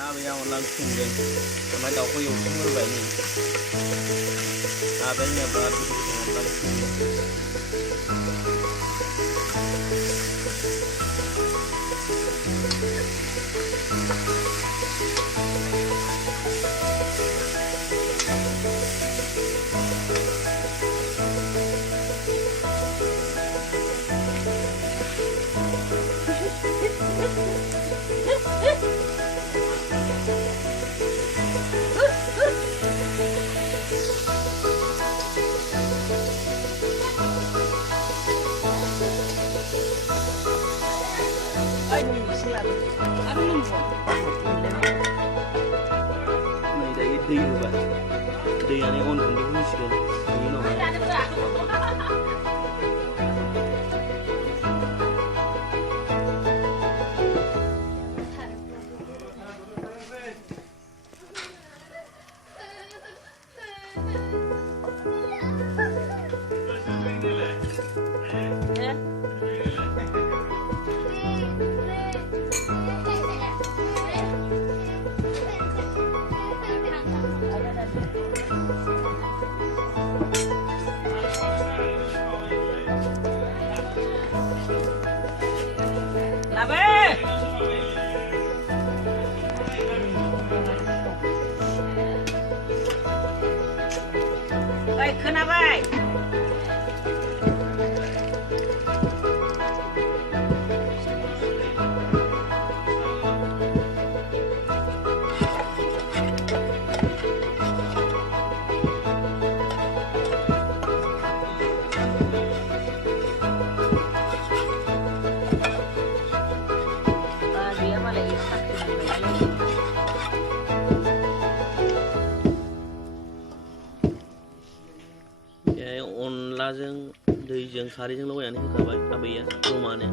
आबैया अनला संदों ओमफ्राय दाउखौ एवथ्रमग्रोबाय नै आबैया बिराद गोथाव अनला संदों नै दायो दै होबाय दैयानो अन गुन्दैखौ होसिगोन बेनि उनावहाय खोनाबाय अनलाजों दैजों खारैजों लगायनानै होखाबाय आबैया जमानो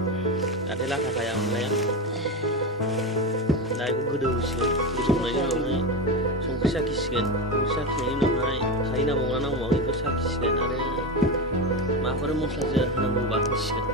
जाहाथे लाथा खाया अनलाया दा बेखौ गोदौ होसिगोन गोदौनायनि उनावहाय संख्रि साखिसिगोन संख्रि साखिनायनि उनावहाय खारै नांबावना नांबावा बेखौ साखिसिगोन आरो माबाफोर मस्ला जिरा होनांगौबा होसिगोन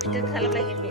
फिथोर खालामलायगोन बे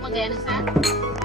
Modern, sabe?